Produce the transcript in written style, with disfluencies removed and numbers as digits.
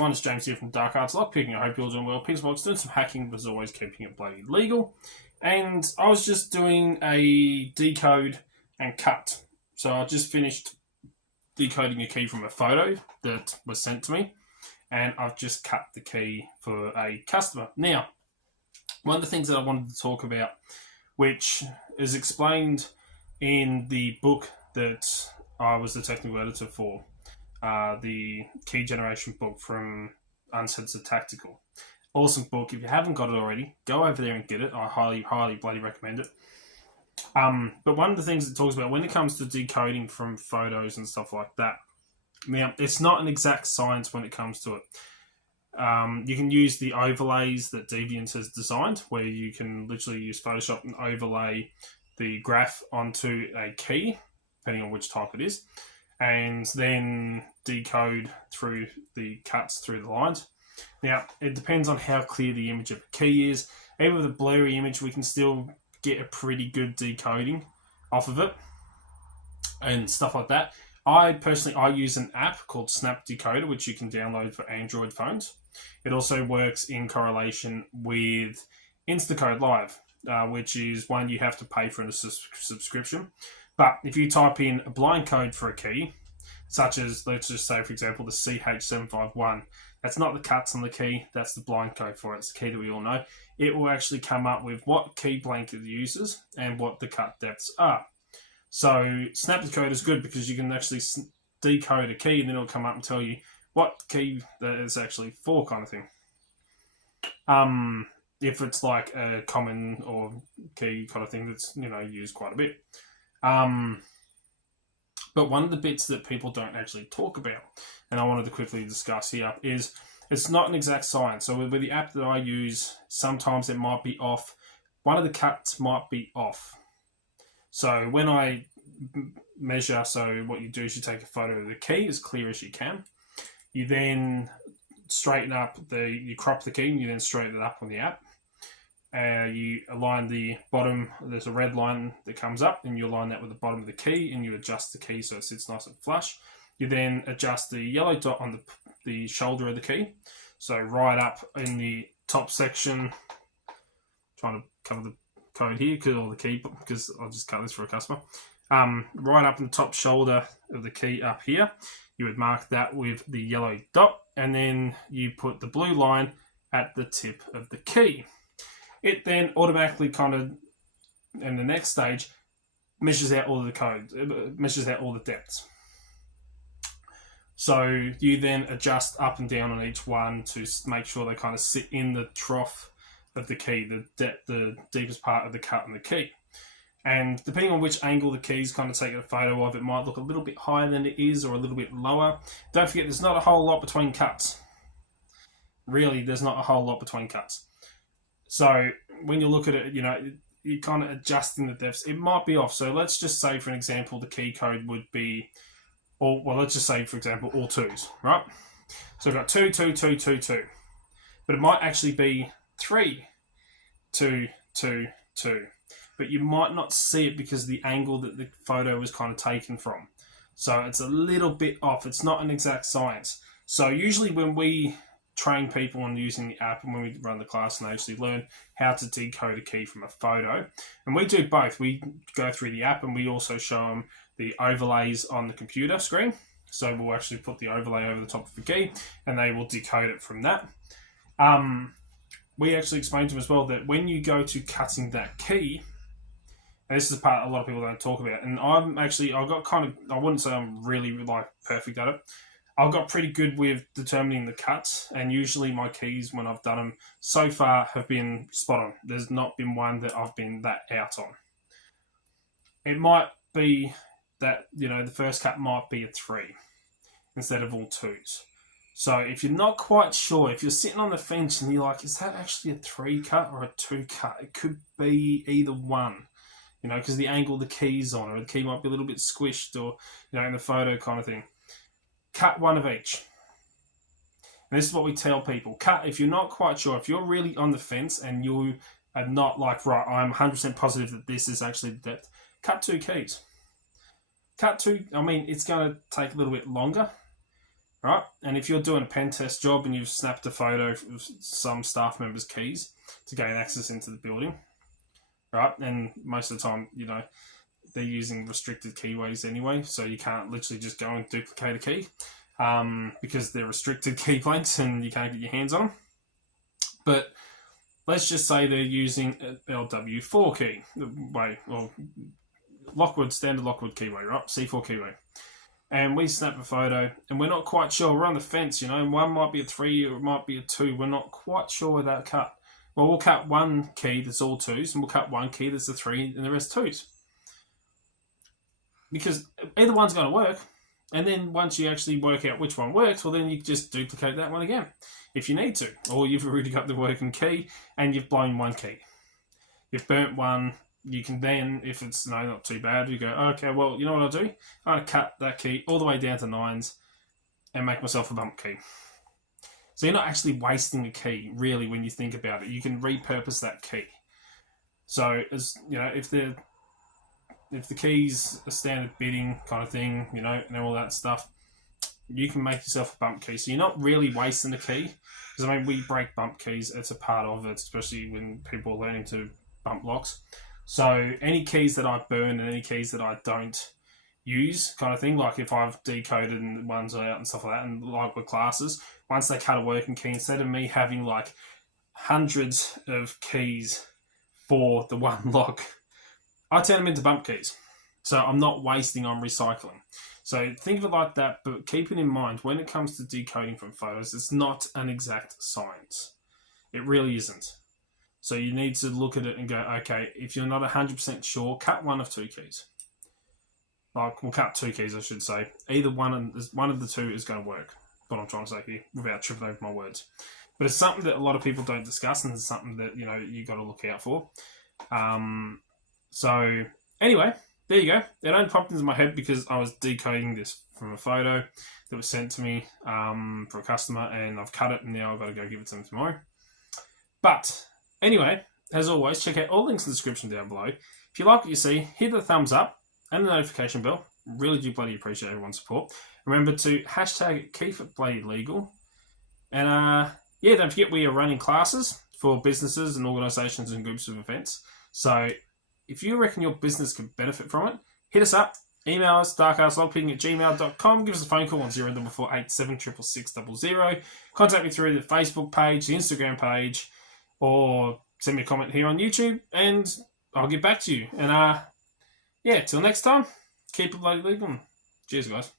everyone, it's James here from Dark Arts Lockpicking. I hope you're all doing well. Pixelbox doing some hacking, but as always keeping it bloody legal. And I was just doing a decode and cut. So I just finished decoding a key from a photo that was sent to me, and I've just cut the key for a customer. Now, one of the things that I wanted to talk about, which is explained in the book that I was the technical editor for, the key generation book from Uncensored Tactical. Awesome book. If you haven't got it already, go over there and get it. I highly bloody recommend it. But one of the things it talks about when it comes to decoding from photos and stuff like that, now, it's not an exact science when it comes to it. You can use the overlays that Deviant has designed, where you can literally use Photoshop and overlay the graph onto a key, depending on which type it is, and then decode through the cuts through the lines. Now, it depends on how clear the image of the key is. Even with a blurry image, we can still get a pretty good decoding off of it and stuff like that. I use an app called Snap Decoder, which you can download for Android phones. It also works in correlation with Instacode Live, which is one you have to pay for in a subscription. But if you type in a blind code for a key, such as, let's just say, for example, the CH751, that's not the cuts on the key, that's the blind code for it. It's the key that we all know. It will actually come up with what key blank it uses and what the cut depths are. So Snap Decoder is good because you can actually decode a key and then it'll come up and tell you what key that is actually for, kind of thing. If it's like a common or key kind of thing that's, used quite a bit. But one of the bits that people don't actually talk about, and I wanted to quickly discuss here, is it's not an exact science. So with the app that I use, sometimes it might be off. One of the cuts might be off. So when I measure, so what you do is you take a photo of the key as clear as you can. You then straighten up you crop the key and you then straighten it up on the app. You align the bottom, there's a red line that comes up, and you align that with the bottom of the key, and you adjust the key so it sits nice and flush. You then adjust the yellow dot on the shoulder of the key, so right up in the top section, trying to cover the code here, or the key, because I'll just cut this for a customer. Right up in the top shoulder of the key up here, you would mark that with the yellow dot, and then you put the blue line at the tip of the key. It then automatically in the next stage, measures out all of the code, measures out all the depths. So you then adjust up and down on each one to make sure they kind of sit in the trough of the key, the deepest part of the cut in the key. And depending on which angle the key's kind of taking a photo of, it might look a little bit higher than it is or a little bit lower. Don't forget, there's not a whole lot between cuts. Really, there's not a whole lot between cuts. So when you look at it, you're kind of adjusting the depths. It might be off. So let's just say, for an example, the key code would be, let's just say, for example, all twos, right? So we've got 2, 2, 2, 2, 2. But it might actually be 3, 2, 2, 2. But you might not see it because of the angle that the photo was kind of taken from. So it's a little bit off. It's not an exact science. So usually when we train people on using the app and when we run the class and they actually learn how to decode a key from a photo, and we do both. We go through the app and we also show them the overlays on the computer screen. So we'll actually put the overlay over the top of the key and they will decode it from that. We actually explain to them as well that when you go to cutting that key, and this is the part a lot of people don't talk about, and I wouldn't say I'm really perfect at it. I've got pretty good with determining the cuts, and usually my keys, when I've done them, so far have been spot on. There's not been one that I've been that out on. It might be that, the first cut might be a 3 instead of all 2s. So if you're not quite sure, if you're sitting on the fence and you're like, is that actually a 3 cut or a 2 cut? It could be either one, because the angle the key's on, or the key might be a little bit squished, or, in the photo kind of thing. Cut one of each. And this is what we tell people. Cut, if you're not quite sure, if you're really on the fence and you are not like, right, I'm 100% positive that this is actually the depth, cut 2 keys. Cut 2, it's going to take a little bit longer, right? And if you're doing a pen test job and you've snapped a photo of some staff members' keys to gain access into the building, right? And most of the time, you know, they're using restricted keyways anyway, so you can't literally just go and duplicate a key because they're restricted key blanks and you can't get your hands on them. But let's just say they're using an LW4 key, or standard Lockwood keyway, right? C4 keyway. And we snap a photo, and we're not quite sure. We're on the fence, you know. One might be a 3, or it might be a 2. We're not quite sure where that cut. Well, we'll cut one key that's all 2s, and we'll cut one key that's a 3, and the rest 2s. Because either one's going to work. And then once you actually work out which one works, well, then you just duplicate that one again if you need to. Or you've already got the working key, and you've blown one key. You've burnt one. You can then, if it's not too bad, you go, okay, well, you know what I'll do? I'm going to cut that key all the way down to 9s and make myself a bump key. So you're not actually wasting a key, really, when you think about it. You can repurpose that key. So, as you know, if the key's a standard bidding kind of thing, you know, and all that stuff, you can make yourself a bump key. So you're not really wasting the key. Because, I mean, we break bump keys. It's a part of it, especially when people are learning to bump locks. So any keys that I burn and any keys that I don't use kind of thing, like if I've decoded and ones are out and stuff like that, and like with classes, once they cut a working key, instead of me having like hundreds of keys for the one lock, I turn them into bump keys. So I'm not wasting on recycling. So think of it like that, but keep it in mind, when it comes to decoding from photos, it's not an exact science. It really isn't. So you need to look at it and go, okay, if you're not 100% sure, cut one of 2 keys. Like, we'll cut 2 keys, I should say. Either one of the 2 is going to work. What I'm trying to say here, without tripping over my words. But it's something that a lot of people don't discuss, and it's something that, you know, you got to look out for. So anyway, there you go. It only popped into my head because I was decoding this from a photo that was sent to me for a customer, and I've cut it, and now I've got to go give it to them tomorrow. But anyway, as always, check out all links in the description down below. If you like what you see, hit the thumbs up and the notification bell. Really do bloody appreciate everyone's support. Remember to hashtag #KeepItBloodyLegal. And yeah, don't forget we are running classes for businesses and organisations and groups of events. So if you reckon your business could benefit from it, hit us up. Email us, darkarslockpicking@gmail.com. Give us a phone call on 0447 Contact me through the Facebook page, the Instagram page, or send me a comment here on YouTube, and I'll get back to you. And yeah, till next time, keep it bloody legal. Cheers, guys.